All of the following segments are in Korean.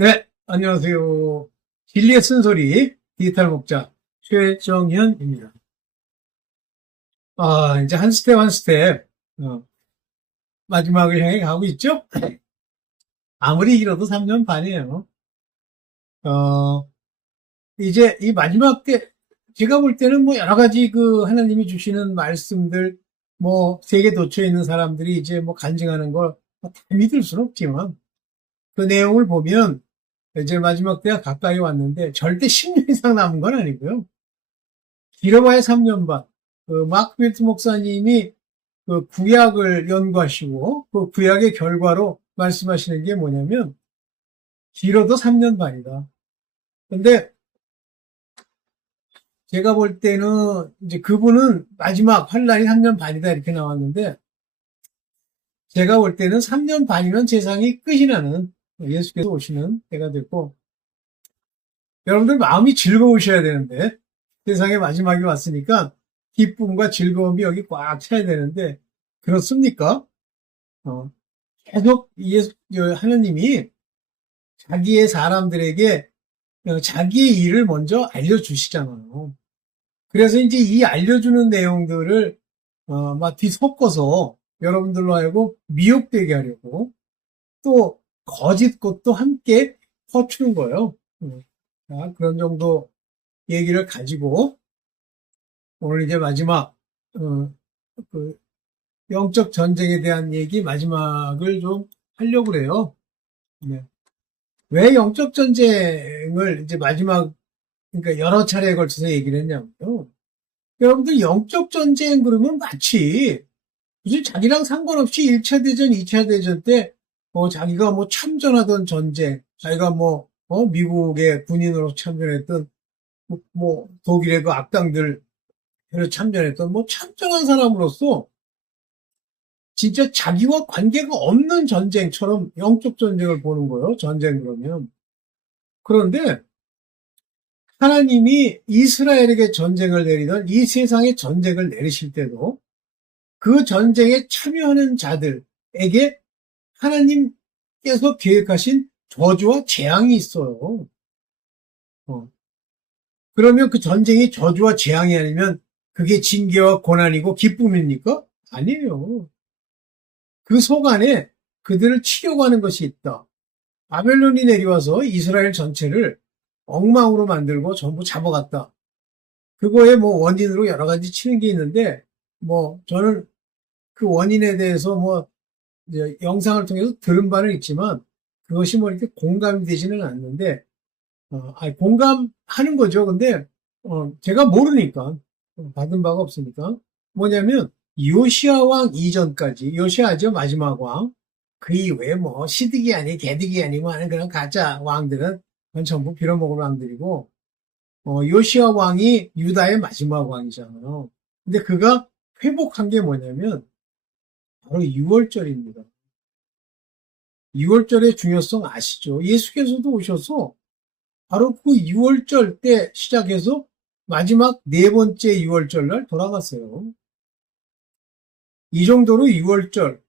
네, 안녕하세요. 진리의 쓴소리 디지털 목자 최정현입니다. 이제 한 스텝 한 스텝 마지막을 향해 가고 있죠? 아무리 길어도 3년 반이에요. 어, 이제 이 마지막 때 제가 볼 때는 뭐 여러 가지 그 하나님이 주시는 말씀들 뭐 세계 도처에 있는 사람들이 이제 뭐 간증하는 걸 다 믿을 수는 없지만 그 내용을 보면 이제 마지막 때가 가까이 왔는데 절대 10년 이상 남은 건 아니고요. 길어봐야 3년 반. 그 마크 필트 목사님이 그 구약을 연구하시고 그 구약의 결과로 말씀하시는 게 뭐냐면 길어도 3년 반이다. 근데 제가 볼 때는 이제 그분은 마지막 환란이 3년 반이다 이렇게 나왔는데 제가 볼 때는 3년 반이면 세상이 끝이 나는 예수께서 오시는 때가 됐고 여러분들 마음이 즐거우셔야 되는데 세상의 마지막이 왔으니까 기쁨과 즐거움이 여기 꽉 차야 되는데 그렇습니까? 어, 계속 하나님이 자기의 사람들에게 자기의 일을 먼저 알려주시잖아요. 그래서 이제 이 알려주는 내용들을 막 뒤섞어서 여러분들로 하여금 미혹되게 하려고 또 거짓 것도 함께 퍼주는 거예요. 자, 그런 정도 얘기를 가지고 오늘 이제 마지막 그 영적 전쟁에 대한 얘기 마지막을 좀 하려고 그래요. 네. 왜 영적 전쟁을 이제 마지막 그러니까 여러 차례에 걸쳐서 얘기를 했냐면요. 여러분들 영적 전쟁 그러면 마치 무슨 자기랑 상관없이 1차 대전, 2차 대전 때 자기가 뭐 참전하던 전쟁, 자기가 뭐 미국의 군인으로 참전했던 뭐 독일의 그 악당들 참전했던 뭐 참전한 사람으로서 진짜 자기와 관계가 없는 전쟁처럼 영적 전쟁을 보는 거예요. 전쟁 그러면. 그런데 하나님이 이스라엘에게 전쟁을 내리던 이 세상에 전쟁을 내리실 때도 그 전쟁에 참여하는 자들에게 하나님께서 계획하신 저주와 재앙이 있어요. 어. 그러면 그 전쟁이 저주와 재앙이 아니면 그게 징계와 고난이고 기쁨입니까? 아니에요. 그 속 안에 그들을 치려고 하는 것이 있다. 바벨론이 내려와서 이스라엘 전체를 엉망으로 만들고 전부 잡아갔다. 그거에 뭐 원인으로 여러 가지 치는 게 있는데 뭐 저는 그 원인에 대해서 뭐 이제 영상을 통해서 들은 바는 있지만 그것이 뭐 이렇게 공감이 되지는 않는데 공감하는 거죠. 근데 제가 모르니까 받은 바가 없으니까 뭐냐면 요시아 왕 이전까지 요시아죠 마지막 왕 그 이후에 뭐 시드기아니 게드기아니 뭐 하는 그런 가짜 왕들은 그건 전부 빌어먹을 왕들이고 요시아 왕이 유다의 마지막 왕이잖아요. 근데 그가 회복한 게 뭐냐면 바로 6월절입니다. 6월절의 중요성 아시죠? 예수께서도 오셔서 바로 그 6월절 때 시작해서 마지막 네 번째 6월절 날 돌아갔어요. 이 정도로 6월절,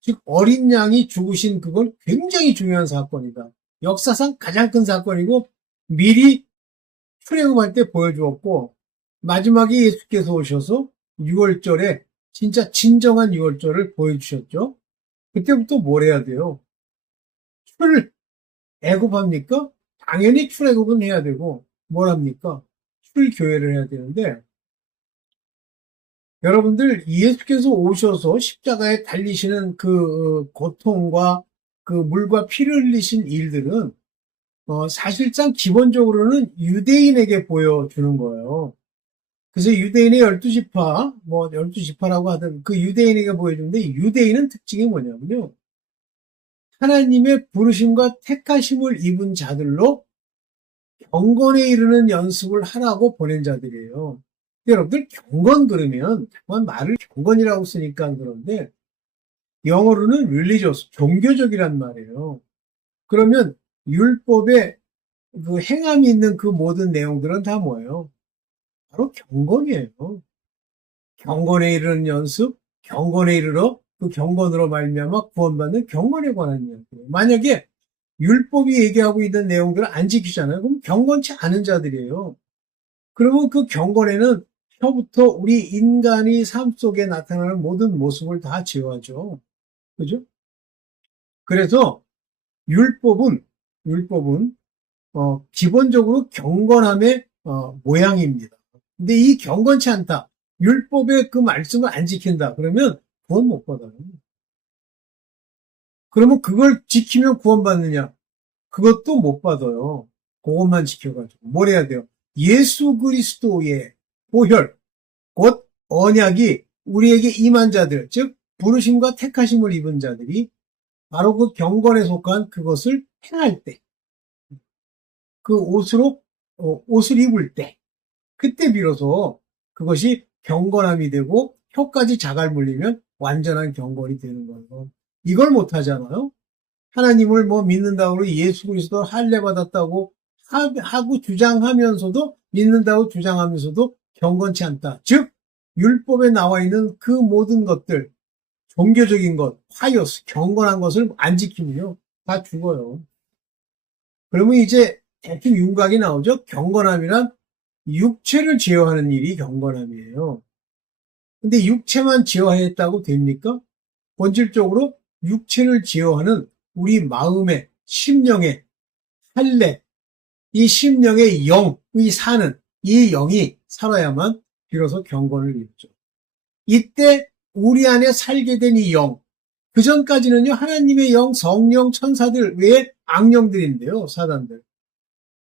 즉 어린 양이 죽으신 그건 굉장히 중요한 사건이다. 역사상 가장 큰 사건이고 미리 출애굽할 때 보여주었고 마지막에 예수께서 오셔서 6월절에 진짜 진정한 6월절을 보여주셨죠. 그때부터 뭘 해야 돼요? 출애굽합니까? 당연히 출애굽은 해야 되고 뭘 합니까? 출교회를 해야 되는데 여러분들 예수께서 오셔서 십자가에 달리시는 그 고통과 그 물과 피를 흘리신 일들은 사실상 기본적으로는 유대인에게 보여주는 거예요. 그래서 유대인의 12지파, 뭐 12지파라고 하던 그 유대인에게 보여주는데 유대인은 특징이 뭐냐면요. 하나님의 부르심과 택하심을 입은 자들로 경건에 이르는 연습을 하라고 보낸 자들이에요. 여러분들 경건 그러면 정말 말을 경건이라고 쓰니까 그런데 영어로는 religious, 종교적이란 말이에요. 그러면 율법에 그 행함이 있는 그 모든 내용들은 다 뭐예요? 바로 경건이에요. 경건에 이르는 연습, 경건에 이르러 그 경건으로 말미암아 구원받는 경건에 관한 이야기예요. 만약에 율법이 얘기하고 있는 내용들을 안 지키잖아요. 그럼 경건치 않은 자들이에요. 그러면 그 경건에는 처부터 우리 인간이 삶 속에 나타나는 모든 모습을 다 제어하죠. 그죠? 그래서 율법은 기본적으로 경건함의 모양입니다. 근데 이 경건치 않다. 율법의 그 말씀을 안 지킨다. 그러면 구원 못 받아요. 그러면 그걸 지키면 구원받느냐? 그것도 못 받아요. 그것만 지켜가지고. 뭘 해야 돼요? 예수 그리스도의 보혈, 곧 언약이 우리에게 임한 자들, 즉 부르심과 택하심을 입은 자들이 바로 그 경건에 속한 그것을 행할 때, 그 옷을 입을 때, 그때 비로소 그것이 경건함이 되고 혀까지 자갈 물리면 완전한 경건이 되는 거예요. 이걸 못 하잖아요. 하나님을 뭐 믿는다고 예수 그리스도 할례 받았다고 하고 주장하면서도 믿는다고 주장하면서도 경건치 않다. 즉 율법에 나와 있는 그 모든 것들, 종교적인 것, 화요스, 경건한 것을 안 지키면요 다 죽어요. 그러면 이제 대충 윤곽이 나오죠. 경건함이란 육체를 제어하는 일이 경건함이에요. 근데 육체만 제어했다고 됩니까? 본질적으로 육체를 제어하는 우리 마음의, 심령의 할례, 이 심령의 영이 사는 이 영이 살아야만 비로소 경건을 이루죠. 이때 우리 안에 살게 된 이 영, 그 전까지는요 하나님의 영, 성령, 천사들 외에 악령들인데요. 사단들.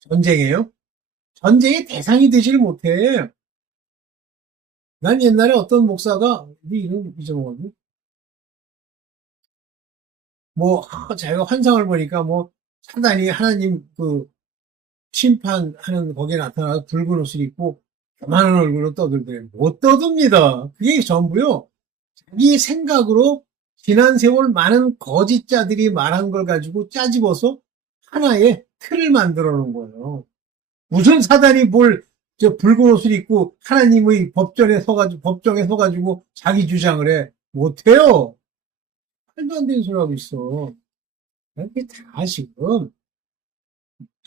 전쟁이에요. 전쟁의 대상이 되지를 못해. 난 옛날에 어떤 목사가 이름 잊어먹었네. 자기가 환상을 보니까 사단이 하나님 그 심판하는 거기에 나타나서 붉은 옷을 입고 교만한 얼굴로 떠들더래요. 못 떠듭니다. 그게 전부요. 자기 생각으로 지난 세월 많은 거짓자들이 말한 걸 가지고 짜집어서 하나의 틀을 만들어 놓은 거예요. 무슨 사단이 붉은 옷을 입고 하나님의 법정에 서가지고 자기 주장을 해. 못해요. 말도 안 되는 소리 하고 있어. 그게 다 지금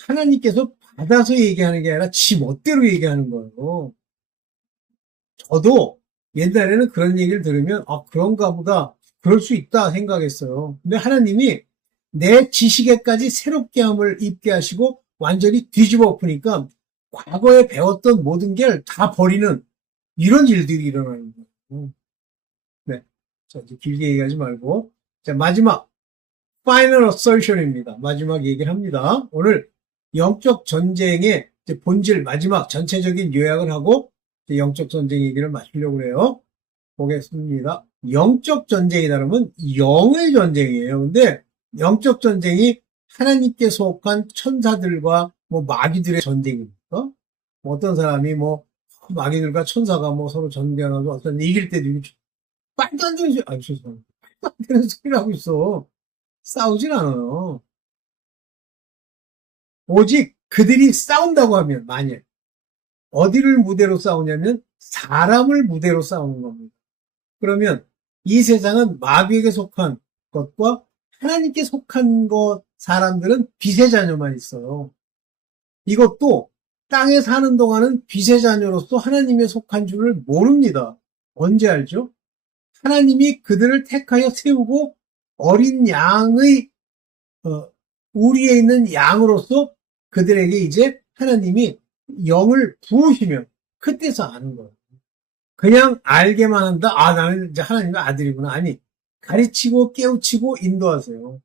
하나님께서 받아서 얘기하는 게 아니라 지 멋대로 얘기하는 거예요. 저도 옛날에는 그런 얘기를 들으면 그런가 보다, 그럴 수 있다 생각했어요. 근데 하나님이 내 지식에까지 새롭게 함을 입게 하시고 완전히 뒤집어 엎으니까 과거에 배웠던 모든 게 다 버리는 이런 일들이 일어나는 거예요. 네. 자, 이제 길게 얘기하지 말고. 자, 마지막, final assertion입니다. 마지막 얘기를 합니다. 오늘 영적 전쟁의 본질, 마지막 전체적인 요약을 하고 영적 전쟁 얘기를 마치려고 해요. 보겠습니다. 영적 전쟁이라면 영의 전쟁이에요. 근데 영적 전쟁이 하나님께 속한 천사들과 마귀들의 전쟁입니까? 어떤 사람이 마귀들과 천사가 서로 전쟁하고 어떤 이길 때도 말도 안 되는 소리, 죄송합니다. 말도 안 되는 소리를 하고 있어. 싸우진 않아요. 오직 그들이 싸운다고 하면, 만약 어디를 무대로 싸우냐면 사람을 무대로 싸우는 겁니다. 그러면 이 세상은 마귀에게 속한 것과 하나님께 속한 사람들은 빛의 자녀만 있어요. 이것도 땅에 사는 동안은 빛의 자녀로서 하나님에 속한 줄을 모릅니다. 언제 알죠? 하나님이 그들을 택하여 세우고 어린 양의 우리에 있는 양으로서 그들에게 이제 하나님이 영을 부으시면 그때서 아는 거예요. 그냥 알게만 한다. 나는 이제 하나님의 아들이구나. 아니, 가르치고 깨우치고 인도하세요.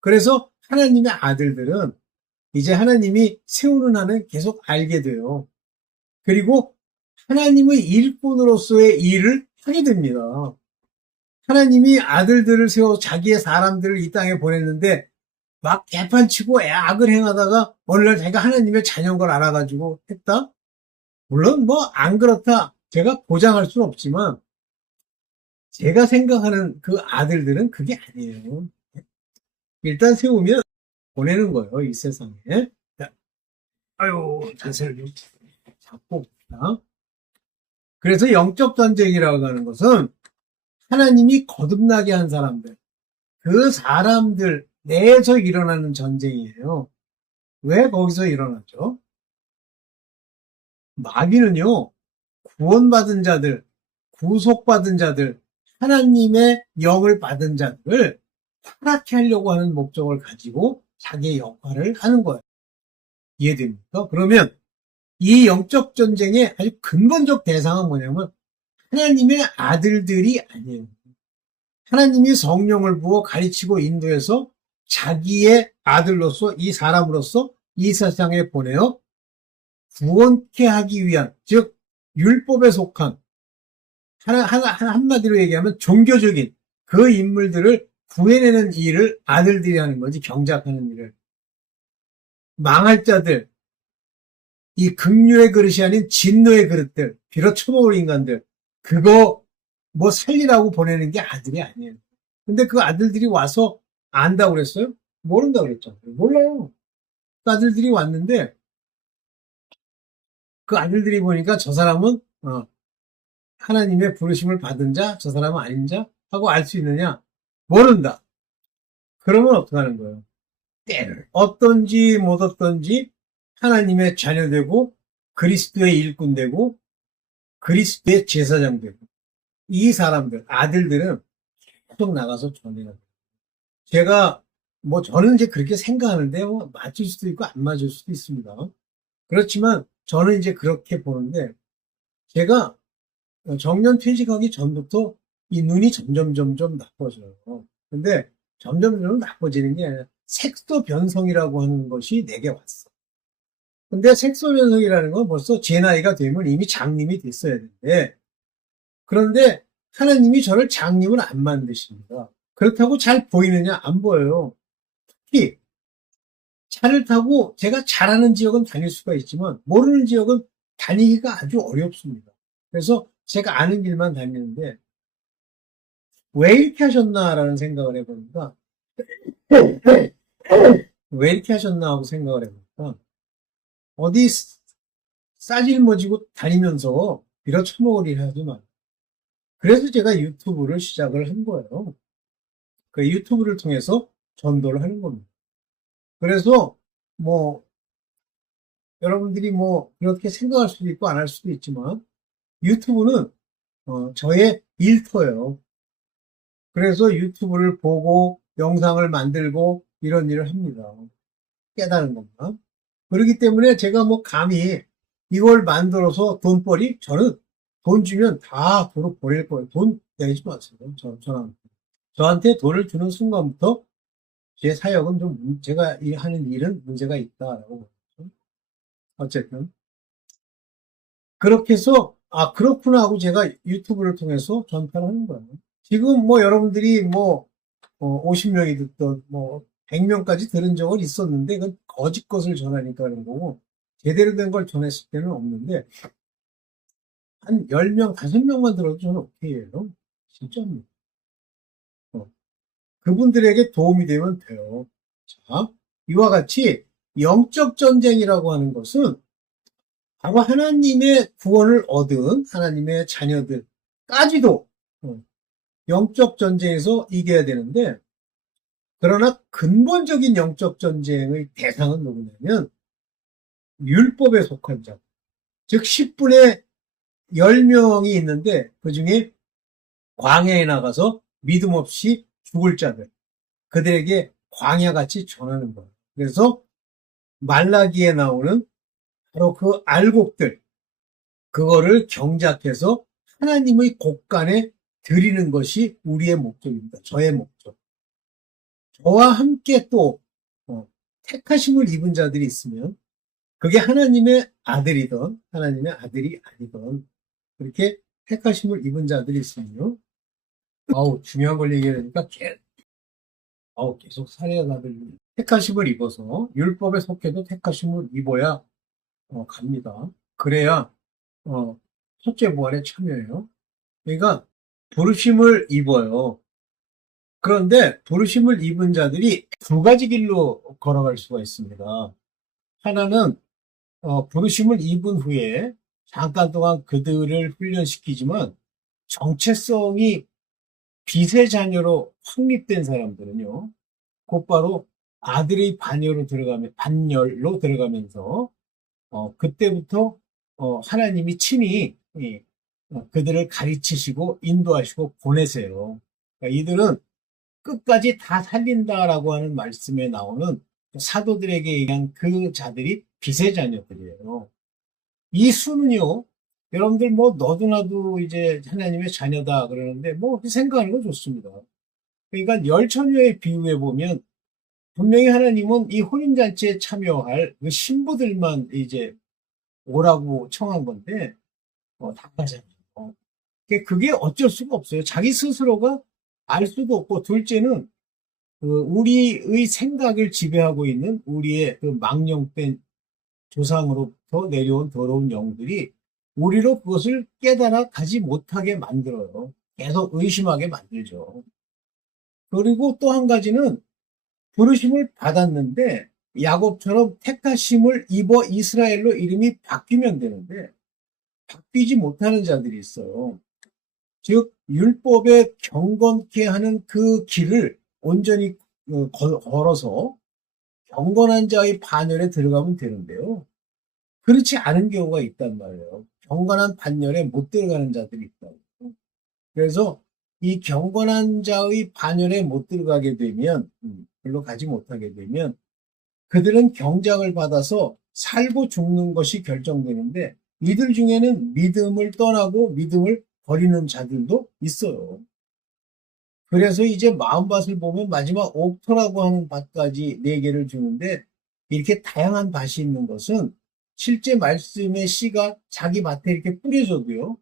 그래서 하나님의 아들들은 이제 하나님이 세우는 한은 계속 알게 돼요. 그리고 하나님의 일꾼으로서의 일을 하게 됩니다. 하나님이 아들들을 세워 자기의 사람들을 이 땅에 보냈는데 막 개판치고 악을 행하다가 어느 날 자기가 하나님의 자녀인 걸 알아가지고 했다? 물론 안 그렇다. 제가 보장할 수는 없지만 제가 생각하는 그 아들들은 그게 아니에요. 일단 세우면 보내는 거예요. 이 세상에. 자, 자세를 좀 잡고 봅시다. 그래서 영적 전쟁이라고 하는 것은 하나님이 거듭나게 한 사람들, 그 사람들 내에서 일어나는 전쟁이에요. 왜 거기서 일어나죠? 마귀는요, 구원받은 자들, 구속받은 자들, 하나님의 영을 받은 자들을 타락케 하려고 하는 목적을 가지고 자기의 역할을 하는 거예요. 이해됩니까? 그러면 이 영적 전쟁의 아주 근본적 대상은 뭐냐면 하나님의 아들들이 아니에요. 하나님이 성령을 부어 가르치고 인도해서 자기의 아들로서 이 사람으로서 이 세상에 보내어 구원케 하기 위한, 즉 율법에 속한 한마디로 얘기하면 종교적인 그 인물들을 구해내는 일을 아들들이 하는 거지, 경작하는 일을. 망할 자들, 이 긍휼의 그릇이 아닌 진노의 그릇들, 빌어쳐먹을 인간들, 그거 뭐 살리라고 보내는 게 아들이 아니에요. 근데 그 아들들이 와서 안다고 그랬어요? 모른다고 그랬잖아요. 몰라요. 그 아들들이 왔는데 그 아들들이 보니까 저 사람은 하나님의 부르심을 받은 자, 저 사람은 아닌 자 하고 알 수 있느냐? 모른다. 그러면 어떡하는 거예요? 때를 어떤지 못 어떤지 하나님의 자녀 되고 그리스도의 일꾼 되고 그리스도의 제사장 되고 이 사람들, 아들들은 계속 나가서 전해야 돼요. 제가 저는 이제 그렇게 생각하는데 맞을 수도 있고 안 맞을 수도 있습니다. 그렇지만 저는 이제 그렇게 보는데 제가 정년 퇴직하기 전부터 이 눈이 점점 나빠져요. 근데 점점 나빠지는 게 아니라 색소 변성이라고 하는 것이 내게 왔어. 근데 색소 변성이라는 건 벌써 제 나이가 되면 이미 장님이 됐어야 되는데 그런데 하나님이 저를 장님을 안 만드십니다. 그렇다고 잘 보이느냐? 안 보여요. 특히 차를 타고 제가 잘하는 지역은 다닐 수가 있지만 모르는 지역은 다니기가 아주 어렵습니다. 그래서 제가 아는 길만 다니는데 왜 이렇게 하셨나라는 생각을 해보니까 왜 이렇게 하셨나 하고 생각을 해보니까 어디 싸질머지고 다니면서 빌어쳐먹을 일 하지 마. 그래서 제가 유튜브를 시작을 한 거예요. 그 유튜브를 통해서 전도를 하는 겁니다. 그래서 뭐 여러분들이 그렇게 생각할 수도 있고 안 할 수도 있지만 유튜브는 저의 일터예요. 그래서 유튜브를 보고 영상을 만들고 이런 일을 합니다. 깨달은 겁니다. 그렇기 때문에 제가 감히 이걸 만들어서 돈벌이? 저는 돈 주면 다 도로 보낼 거예요. 돈 내지 마세요. 저한테 돈을 주는 순간부터 제 사역은 제가 하는 일은 문제가 있다라고. 어쨌든. 그렇게 해서, 그렇구나 하고 제가 유튜브를 통해서 전파를 하는 거예요. 지금 여러분들이 50명이 듣던 100명까지 들은 적은 있었는데 그건 거짓 것을 전하니까 그런 거고 제대로 된 걸 전했을 때는 없는데 한 10명, 5명만 들어도 저는 오케이예요. 진짜입니다. 그분들에게 도움이 되면 돼요. 자, 이와 같이 영적 전쟁이라고 하는 것은 바로 하나님의 구원을 얻은 하나님의 자녀들까지도 영적 전쟁에서 이겨야 되는데 그러나 근본적인 영적 전쟁의 대상은 누구냐면 율법에 속한 자. 즉 10분의 10명이 있는데 그중에 광야에 나가서 믿음 없이 죽을 자들. 그들에게 광야같이 전하는 거예요. 그래서 말라기에 나오는 바로 그 알곡들, 그거를 경작해서 하나님의 곳간에 드리는 것이 우리의 목적입니다. 저의 목적. 저와 함께 또 택하심을 입은 자들이 있으면 그게 하나님의 아들이든 하나님의 아들이 아니든 그렇게 택하심을 입은 자들이 있으면요. 중요한 걸 얘기하니까 계속 사례가 들리네. 택하심을 입어서 율법에 속해도 택하심을 입어야 갑니다. 그래야 첫째 부활에 참여해요. 그러니까 부르심을 입어요. 그런데 부르심을 입은 자들이 두 가지 길로 걸어갈 수가 있습니다. 하나는 부르심을 입은 후에 잠깐 동안 그들을 훈련시키지만 정체성이 빛의 자녀로 확립된 사람들은요. 곧바로 아들의 반열로 들어가면서, 그때부터, 하나님이 친히, 그들을 가르치시고 인도하시고 보내세요. 그러니까 이들은 끝까지 다 살린다라고 하는 말씀에 나오는 사도들에게 의한 그 자들이 빛의 자녀들이에요. 이 수는요, 여러분들 뭐 너도 나도 이제 하나님의 자녀다 그러는데 뭐 생각하는 건 좋습니다. 그러니까 열 처녀의 비유에 보면 분명히 하나님은 이 혼인잔치에 참여할 그 신부들만 이제 오라고 청한 건데, 다 가잖아요. 그게 어쩔 수가 없어요. 자기 스스로가 알 수도 없고, 둘째는 그 우리의 생각을 지배하고 있는 우리의 그 망령된 조상으로부터 내려온 더러운 영들이 우리로 그것을 깨달아 가지 못하게 만들어요. 계속 의심하게 만들죠. 그리고 또 한 가지는 부르심을 받았는데 야곱처럼 택하심을 입어 이스라엘로 이름이 바뀌면 되는데 바뀌지 못하는 자들이 있어요. 즉 율법에 경건케 하는 그 길을 온전히 걸어서 경건한 자의 반열에 들어가면 되는데요. 그렇지 않은 경우가 있단 말이에요. 경건한 반열에 못 들어가는 자들이 있다고. 그래서 이 경건한 자의 반열에 못 들어가게 되면, 별로 가지 못하게 되면 그들은 경작을 받아서 살고 죽는 것이 결정되는데 이들 중에는 믿음을 떠나고 믿음을 버리는 자들도 있어요. 그래서 이제 마음밭을 보면 마지막 옥토라고 하는 밭까지 네 개를 주는데 이렇게 다양한 밭이 있는 것은 실제 말씀의 씨가 자기 밭에 이렇게 뿌려져도요.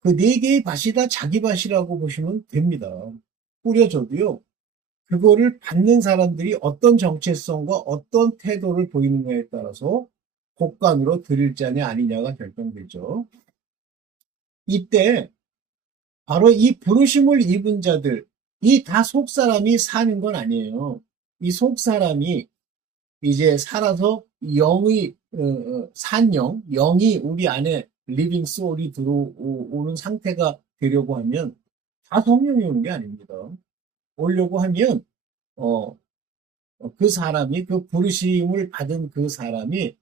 그 네 개의 밭이 다 자기 밭이라고 보시면 됩니다. 뿌려져도요. 그거를 받는 사람들이 어떤 정체성과 어떤 태도를 보이는가에 따라서 곡간으로 드릴 자냐 아니냐가 결정되죠. 이때 바로 이 부르심을 입은 자들, 이 다 속사람이 사는 건 아니에요. 이 속사람이 이제 살아서 영의 산영, 영이 우리 안에 리빙 소울이 들어오는 상태가 되려고 하면 다 성령이 오는 게 아닙니다. 오려고 하면 어, 그 사람이 그 부르심을 받은 그 사람이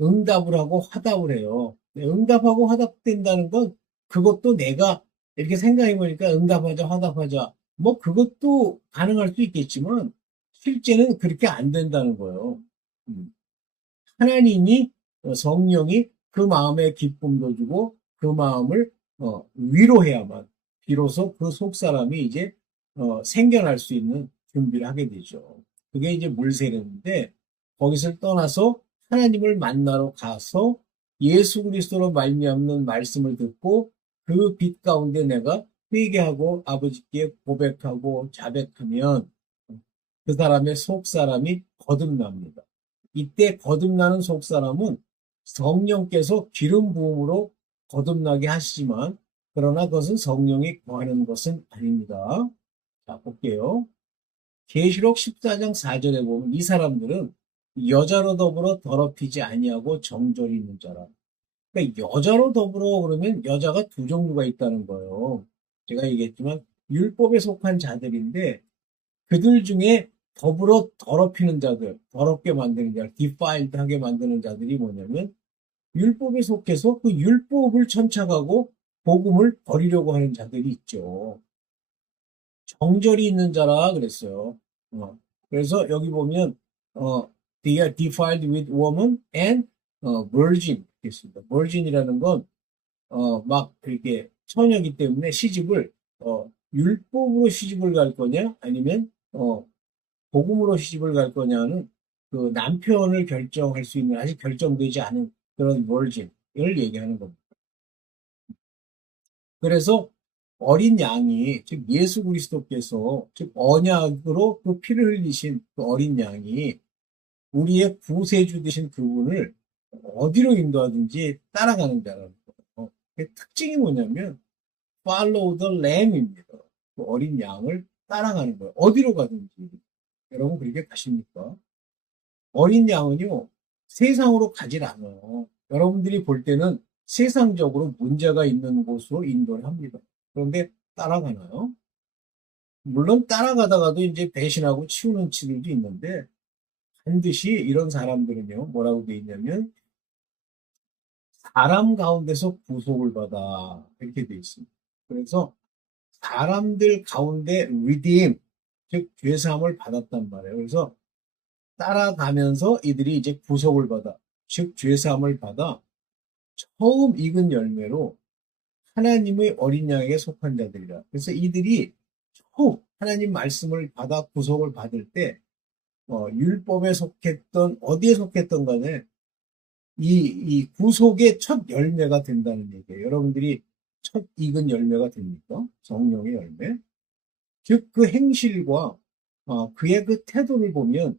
응답을 하고 화답을 해요. 응답하고 화답된다는 건 그것도 내가 이렇게 생각해 보니까 응답하자 화답하자 뭐 그것도 가능할 수 있겠지만 실제는 그렇게 안 된다는 거예요. 음. 하나님이 성령이 그 마음에 기쁨도 주고 그 마음을 위로해야만 비로소 그 속사람이 이제 생겨날 수 있는 준비를 하게 되죠. 그게 이제 물세례인데 거기서 떠나서 하나님을 만나러 가서 예수 그리스도로 말미암는 말씀을 듣고 그 빛 가운데 내가 회개하고 아버지께 고백하고 자백하면 그 사람의 속사람이 거듭납니다. 이때 거듭나는 속사람은 성령께서 기름 부음으로 거듭나게 하시지만 그러나 그것은 성령이 거하는 것은 아닙니다. 자, 볼게요. 계시록 14장 4절에 보면 이 사람들은 여자로 더불어 더럽히지 아니하고 정절이 있는 자라. 그러니까 여자로 더불어 그러면 여자가 두 종류가 있다는 거예요. 제가 얘기했지만 율법에 속한 자들인데 그들 중에 더불어 더럽히는 자들, 더럽게 만드는 자들, 디파일드하게 만드는 자들이 뭐냐면 율법에 속해서 그 율법을 천착하고 복음을 버리려고 하는 자들이 있죠. 정절이 있는 자라 그랬어요. 그래서 여기 보면 they are defiled with woman and virgin 있습니다. virgin이라는 건 막 이렇게 처녀이기 때문에 시집을 율법으로 시집을 갈 거냐 아니면 복음으로 시집을 갈 거냐는 그 남편을 결정할 수 있는 아직 결정되지 않은 그런 virgin을 얘기하는 겁니다. 그래서 어린 양이 즉 예수 그리스도께서 즉 언약으로 그 피를 흘리신 그 어린 양이 우리의 구세주 되신 그분을 어디로 인도하든지 따라가는 자라는 거예요. 그 특징이 뭐냐면 follow the lamb입니다. 그 어린 양을 따라가는 거예요. 어디로 가든지. 여러분 그렇게 가십니까? 어린 양은요 세상으로 가질 않아요. 여러분들이 볼 때는 세상적으로 문제가 있는 곳으로 인도를 합니다. 그런데 따라가나요? 물론 따라가다가도 이제 배신하고 치우는 치들도 있는데 반드시 이런 사람들은요, 뭐라고 돼 있냐면 사람 가운데서 구속을 받아 이렇게 돼 있습니다. 그래서 사람들 가운데 redeem, 즉 죄사함을 받았단 말이에요. 그래서 따라가면서 이들이 이제 구속을 받아, 즉 죄사함을 받아 처음 익은 열매로 하나님의 어린 양에게 속한 자들이라. 그래서 이들이 처음 하나님 말씀을 받아 구속을 받을 때 율법에 속했던 어디에 속했던 간에 이 구속의 첫 열매가 된다는 얘기예요. 여러분들이 첫 익은 열매가 됩니까? 성령의 열매. 즉 그 행실과 그의 그 태도를 보면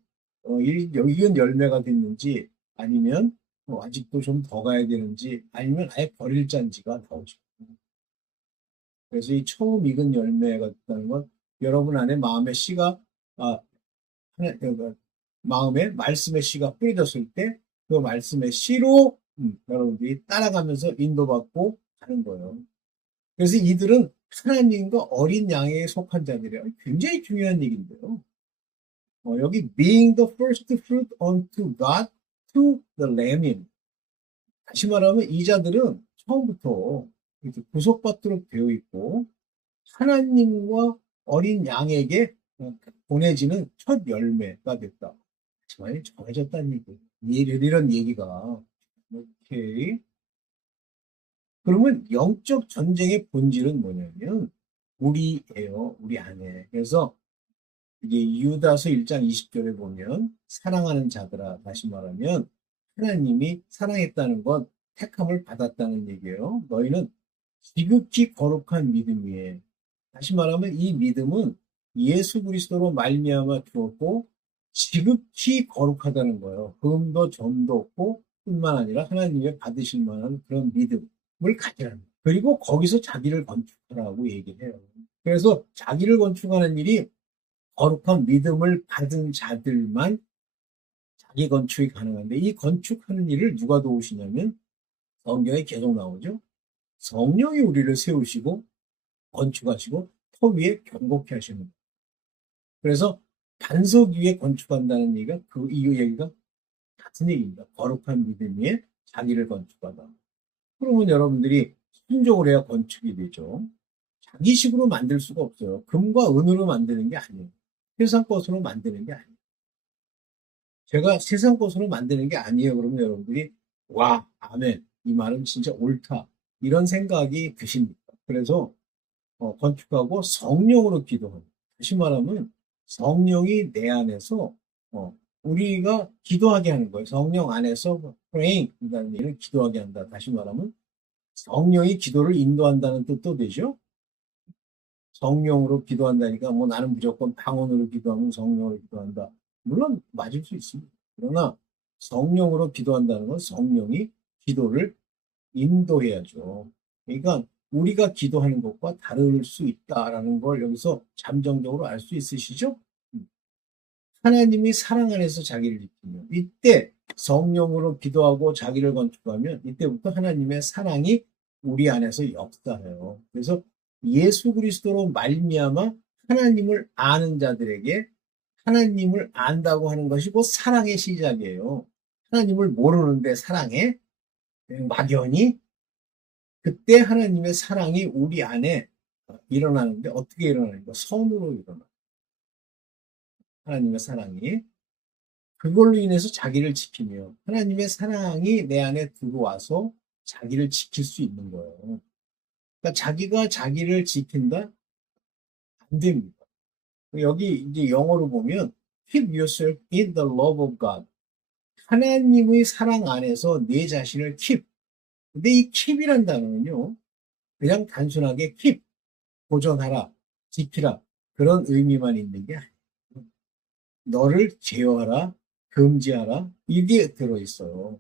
익은 열매가 됐는지 아니면 아직도 좀 더 가야 되는지 아니면 아예 버릴 잔지가 나오죠. 그래서 이 처음 익은 열매가 됐다는 건 여러분 안에 마음의 씨가 아, 마음에 말씀의 씨가 뿌려졌을 때 그 말씀의 씨로 여러분들이 따라가면서 인도받고 가는 거예요. 그래서 이들은 하나님과 어린 양에 속한 자들이에요. 굉장히 중요한 얘기인데요. 여기 being the first fruit unto God to the Lamb. 다시 말하면 이 자들은 처음부터 이렇게 구속받도록 되어 있고 하나님과 어린 양에게 보내지는 첫 열매가 됐다. 정말 정해졌다는 얘기. 이런 얘기가. 오케이. 그러면 영적 전쟁의 본질은 뭐냐면 우리예요. 우리 안에. 그래서 이게 유다서 1장 20절에 보면 사랑하는 자들아, 다시 말하면 하나님이 사랑했다는 건 택함을 받았다는 얘기예요. 너희는 지극히 거룩한 믿음 위에, 다시 말하면 이 믿음은 예수 그리스도로 말미암아 주었고 지극히 거룩하다는 거예요. 흠도 점도 없고 뿐만 아니라 하나님의 받으실 만한 그런 믿음을 가지라는 거예요. 그리고 거기서 자기를 건축하라고 얘기를 해요. 그래서 자기를 건축하는 일이 거룩한 믿음을 받은 자들만 자기 건축이 가능한데 이 건축하는 일을 누가 도우시냐면 성경에 계속 나오죠. 성령이 우리를 세우시고 건축하시고 터 위에 견고케 하시는 거예요. 그래서 반석 위에 건축한다는 얘기가 그 이유 얘기가 같은 얘기입니다. 거룩한 믿음 위에 자기를 건축하다. 그러면 여러분들이 순종을 해야 건축이 되죠. 자기식으로 만들 수가 없어요. 금과 은으로 만드는 게 아니에요. 세상 것으로 만드는 게 아니에요. 제가 세상 것으로 만드는 게 아니에요. 그러면 여러분들이 와, 아멘. 이 말은 진짜 옳다. 이런 생각이 드십니까? 그래서 건축하고 성령으로 기도하고 다시 말하면 성령이 내 안에서 우리가 기도하게 하는 거예요. 성령 안에서 praying 이라는 얘기를 기도하게 한다. 다시 말하면 성령이 기도를 인도한다는 뜻도 되죠. 성령으로 기도한다니까 뭐 나는 무조건 방언으로 기도하면 성령으로 기도한다. 물론 맞을 수 있습니다. 그러나 성령으로 기도한다는 건 성령이 기도를 인도해야죠. 그러니까 우리가 기도하는 것과 다를 수 있다라는 걸 여기서 잠정적으로 알 수 있으시죠? 하나님이 사랑 안에서 자기를 지키며 이때 성령으로 기도하고 자기를 건축하면 이때부터 하나님의 사랑이 우리 안에서 역사해요. 그래서 예수 그리스도로 말미암아 하나님을 아는 자들에게 하나님을 안다고 하는 것이 곧 사랑의 시작이에요. 하나님을 모르는데 사랑해? 막연히? 그때 하나님의 사랑이 우리 안에 일어나는데 어떻게 일어나는가? 선으로 일어나. 하나님의 사랑이. 그걸로 인해서 자기를 지키며 하나님의 사랑이 내 안에 들어와서 자기를 지킬 수 있는 거예요. 그러니까 자기가 자기를 지킨다? 안 됩니다. 여기 이제 영어로 보면 keep yourself in the love of God. 하나님의 사랑 안에서 내 자신을 keep. 근데 이 keep이란 단어는요. 그냥 단순하게 keep, 보존하라, 지키라 그런 의미만 있는 게 아니에요. 너를 제어하라, 금지하라 이게 들어있어요.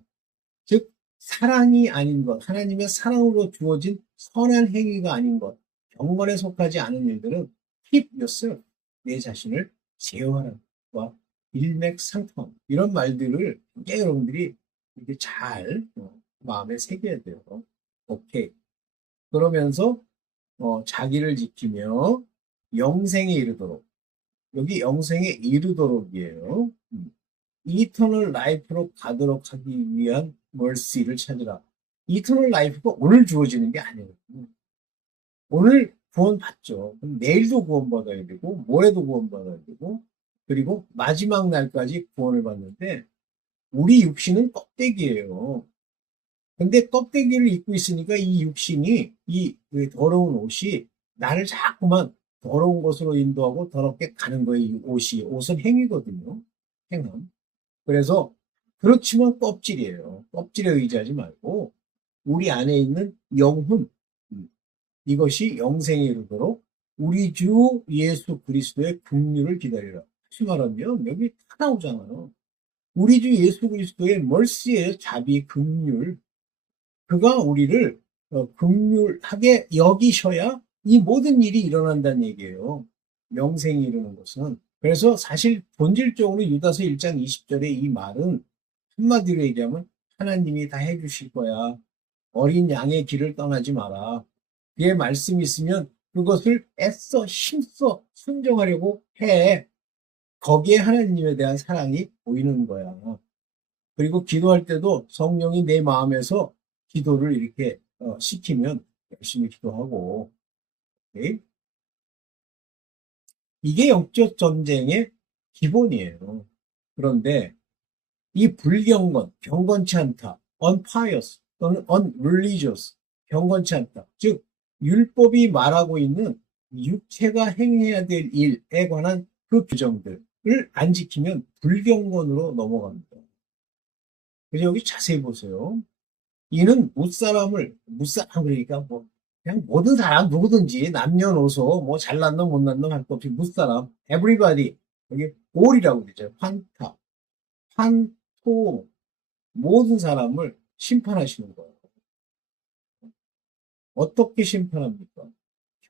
즉 사랑이 아닌 것, 하나님의 사랑으로 주어진 선한 행위가 아닌 것, 경건에 속하지 않은 일들은 keep yourself, 내 자신을 제어하라는 것과 일맥상통 이런 말들을 굉장히 여러분들이 이렇게 잘 마음에 새겨야 돼요. 오케이. 그러면서 자기를 지키며 영생에 이르도록. 여기 영생에 이르도록이에요. 이터널 라이프로 가도록 하기 위한 멀시를 찾으라. 이터널 라이프가 오늘 주어지는 게 아니에요. 오늘 구원받죠. 그럼 내일도 구원받아야 되고, 모레도 구원받아야 되고, 그리고 마지막 날까지 구원을 받는데, 우리 육신은 껍데기예요. 근데 껍데기를 입고 있으니까 이 육신이, 이 더러운 옷이 나를 자꾸만 더러운 곳으로 인도하고 더럽게 가는 거예요. 이 옷이. 옷은 행위거든요. 행함. 그래서, 그렇지만 껍질이에요. 껍질에 의지하지 말고, 우리 안에 있는 영혼, 이것이 영생에 이르도록 우리 주 예수 그리스도의 긍휼을 기다리라. 다시 말하면 여기 다 나오잖아요. 우리 주 예수 그리스도의 멀시의 자비 긍휼, 그가 우리를 긍휼하게 여기셔야 이 모든 일이 일어난다는 얘기예요. 영생이 이르는 것은. 그래서 사실 본질적으로 유다서 1장 20절의 이 말은 한마디로 얘기하면 하나님이 다 해주실 거야. 어린 양의 길을 떠나지 마라. 그의 말씀이 있으면 그것을 애써 힘써 순종하려고 해. 거기에 하나님에 대한 사랑이 보이는 거야. 그리고 기도할 때도 성령이 내 마음에서 기도를 이렇게 시키면 열심히 기도하고. 오케이? 이게 영적 전쟁의 기본이에요. 그런데 이 불경건, 경건치 않다, unpious 또는 unreligious, 경건치 않다. 즉 율법이 말하고 있는 육체가 행해야 될 일에 관한 그 규정들을 안 지키면 불경건으로 넘어갑니다. 그래서 여기 자세히 보세요. 이는 무사람 그러니까 뭐 그냥 모든 사람 누구든지 남녀노소 뭐 잘난 놈 못난 놈 할 것 없이 무사람 everybody 여기 all이라고 되죠. 판토 모든 사람을 심판하시는 거예요. 어떻게 심판합니까?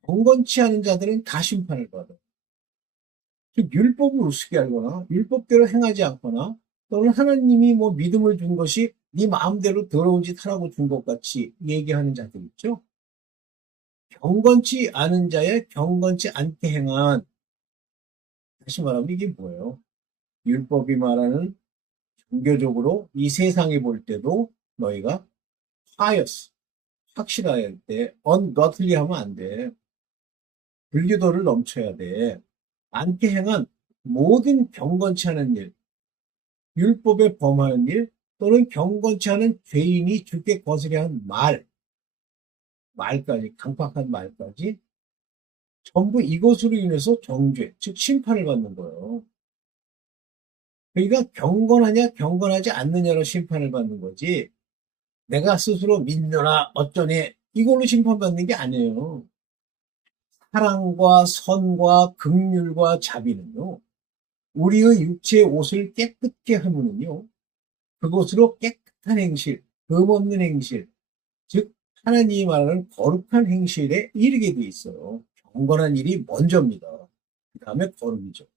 경건치 않은 자들은 다 심판을 받아요. 즉 율법을 우습게 알거나 율법대로 행하지 않거나 또는 하나님이 뭐 믿음을 준 것이 네 마음대로 더러운 짓 하라고 준 것 같이 얘기하는 자들 있죠. 경건치 않은 자의 경건치 않게 행한, 다시 말하면 이게 뭐예요? 율법이 말하는 종교적으로 이 세상에 볼 때도 너희가 pious, 확실해야 돼. ungodly 하면 안 돼. 불교도를 넘쳐야 돼. 않게 행한 모든 경건치 않은 일, 율법에 범하는 일, 또는 경건치 않은 죄인이 주께 거스려 한 말까지, 강팍한 말까지, 전부 이것으로 인해서 정죄, 즉 심판을 받는 거예요. 그러니까 경건하냐, 경건하지 않느냐로 심판을 받는 거지, 내가 스스로 믿느라 어쩌니, 이걸로 심판받는 게 아니에요. 사랑과 선과 긍휼과 자비는요, 우리의 육체의 옷을 깨끗게 하면은요, 그것으로 깨끗한 행실, 흠없는 행실, 즉 하나님이 말하는 거룩한 행실에 이르게 돼 있어요. 경건한 일이 먼저입니다. 그 다음에 거룩이죠.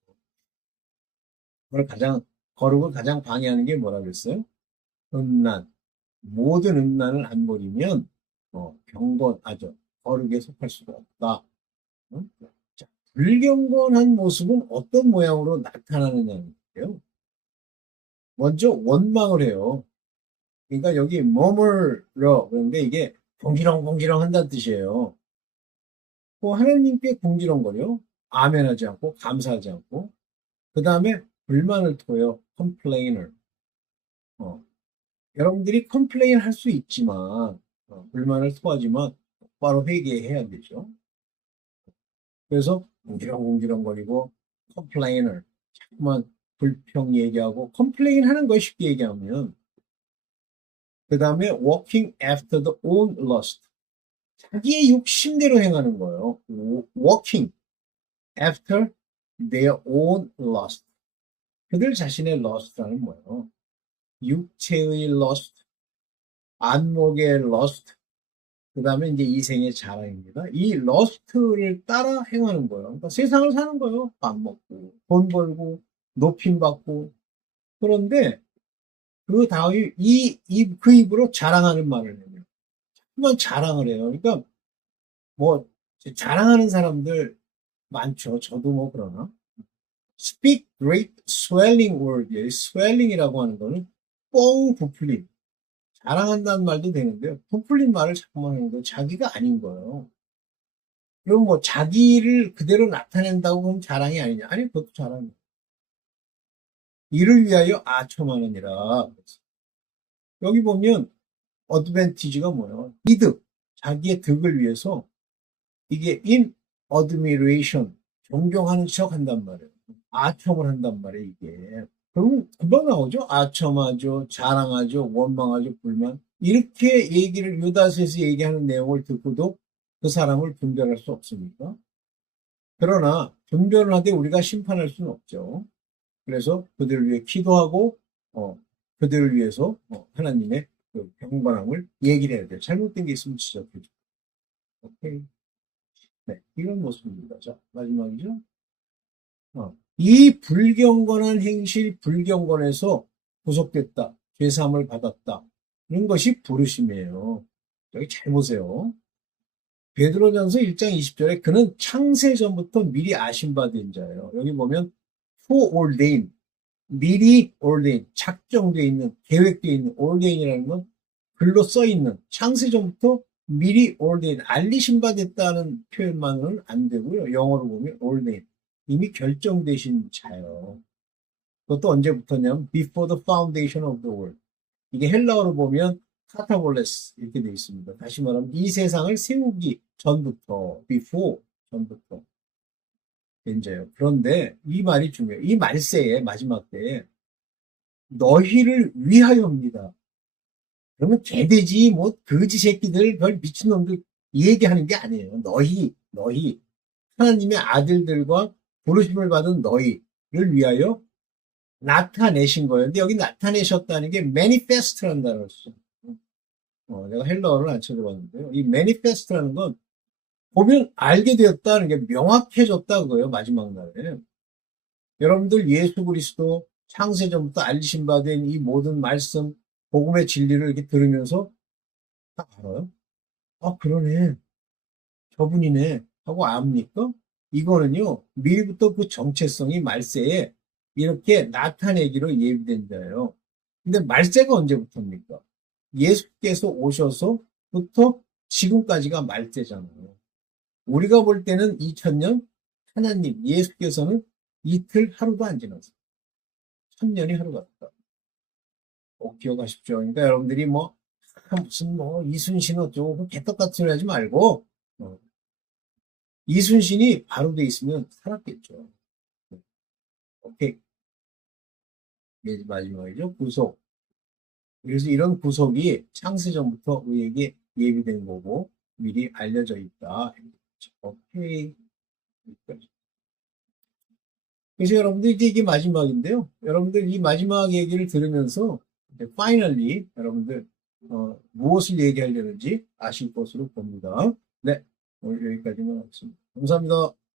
거룩을 가장 방해하는 게 뭐라 그랬어요? 음란. 모든 음란을 안 버리면 거룩에 속할 수가 없다. 자, 불경건한 모습은 어떤 모양으로 나타나느냐인데요. 먼저 원망을 해요. 그러니까 여기 머물러 그런데 이게 공지렁공지렁 한다는 뜻이에요. 하나님께 공지렁거려 아멘하지 않고 감사하지 않고 그 다음에 불만을 토해요. 컴플레인을. 여러분들이 컴플레인 할 수 있지만 불만을 토하지만 바로 회개해야 되죠. 그래서 공지렁공지렁거리고 컴플레인을 자꾸만 불평 얘기하고 컴플레인 하는 거 쉽게 얘기하면 그 다음에 walking after the own lust 자기의 욕심대로 행하는 거예요. walking after their own lust 그들 자신의 lust라는 뭐예요? 육체의 lust, 안목의 lust, 그 다음에 이제 이생의 자랑입니다. 이 lust를 따라 행하는 거예요. 그러니까 세상을 사는 거예요. 밥 먹고, 돈 벌고, 높임 받고. 그런데 그 다음에 그 입으로 자랑하는 말을 해요. 자꾸만 자랑을 해요. 그러니까 뭐 자랑하는 사람들 많죠. 저도 뭐 그러나. speak great swelling word이에요. swelling이라고 하는 거는 뻥 부풀림. 자랑한다는 말도 되는데요. 부풀린 말을 자꾸만 하는 거 자기가 아닌 거예요. 그럼 뭐 자기를 그대로 나타낸다고 보면 자랑이 아니냐? 아니, 그것도 자랑이에요. 이를 위하여 아첨하느니라. 여기 보면 어드밴티지가 뭐예요? 이득, 자기의 득을 위해서 이게 in admiration, 존경하는 척 한단 말이에요. 아첨을 한단 말이에요, 이게. 그러면 금방 나오죠? 아첨하죠, 자랑하죠, 원망하죠, 불만. 이렇게 얘기를, 유다서에서 얘기하는 내용을 듣고도 그 사람을 분별할 수 없습니까? 그러나 분별을 하되 우리가 심판할 수는 없죠. 그래서 그들을 위해 기도하고, 그들을 위해서 하나님의 그 경건함을 얘기를 해야 돼요. 잘못된 게 있으면 지적해줘. 오케이. 네, 이런 모습입니다. 자, 마지막이죠. 이 불경건한 행실, 불경건에서 구속됐다, 죄사함을 받았다. 이런 것이 부르심이에요. 여기 잘 보세요. 베드로전서 1장 20절에 그는 창세 전부터 미리 아신 바 된 자예요. 여기 보면 foreordain, 미리 ordain, 작정되어 있는, 계획되어 있는 ordain이라는 건 글로 써 있는, 창세 전부터 미리 ordain, 알리신 바 됐다는 표현만으로는 안 되고요. 영어로 보면 ordain, 이미 결정되신 자예요. 그것도 언제부터냐면 before the foundation of the world. 이게 헬라어로 보면 카타볼레스 이렇게 되어 있습니다. 다시 말하면 이 세상을 세우기 전부터, before, 전부터 된 자예요. 그런데 이 말이 중요해요. 이 말세의 마지막 때에 너희를 위하여입니다. 그러면 개돼지, 뭐 거지 새끼들, 별 미친놈들 이 얘기하는 게 아니에요. 너희 하나님의 아들들과 부르심을 받은 너희를 위하여 나타내신 거예요. 근데 여기 나타내셨다는 게 manifest라는 단어를 써요. 내가 헬라어를 안 찾아봤는데요. 이 manifest라는 건 보면 알게 되었다는 게 명확해졌다 그거예요. 마지막 날에. 여러분들 예수 그리스도 창세전부터 알리신 바 된 이 모든 말씀, 복음의 진리를 이렇게 들으면서 딱 알아요. 아, 그러네. 저분이네. 하고 압니까? 이거는요, 미리부터 그 정체성이 말세에 이렇게 나타내기로 예비된 자예요. 근데 말세가 언제부터입니까? 예수께서 오셔서부터 지금까지가 말세잖아요. 우리가 볼 때는 2000년, 하나님, 예수께서는 이틀 하루도 안 지났어요. 1000년이 하루 같다. 꼭 기억하십시오. 그러니까 여러분들이 뭐, 무슨 뭐, 이순신 어쩌고, 개떡 같은 소리 하지 말고, 이순신이 바로 돼 있으면 살았겠죠. 오케이. 이게 마지막이죠. 구속. 그래서 이런 구속이 창세전부터 우리에게 예비된 거고, 미리 알려져 있다. 오케이. 그래서 여러분들 이게 마지막인데요. 여러분들 이 마지막 얘기를 들으면서 finally 여러분들 무엇을 얘기하려는지 아실 것으로 봅니다. 네, 오늘 여기까지만 하겠습니다. 감사합니다.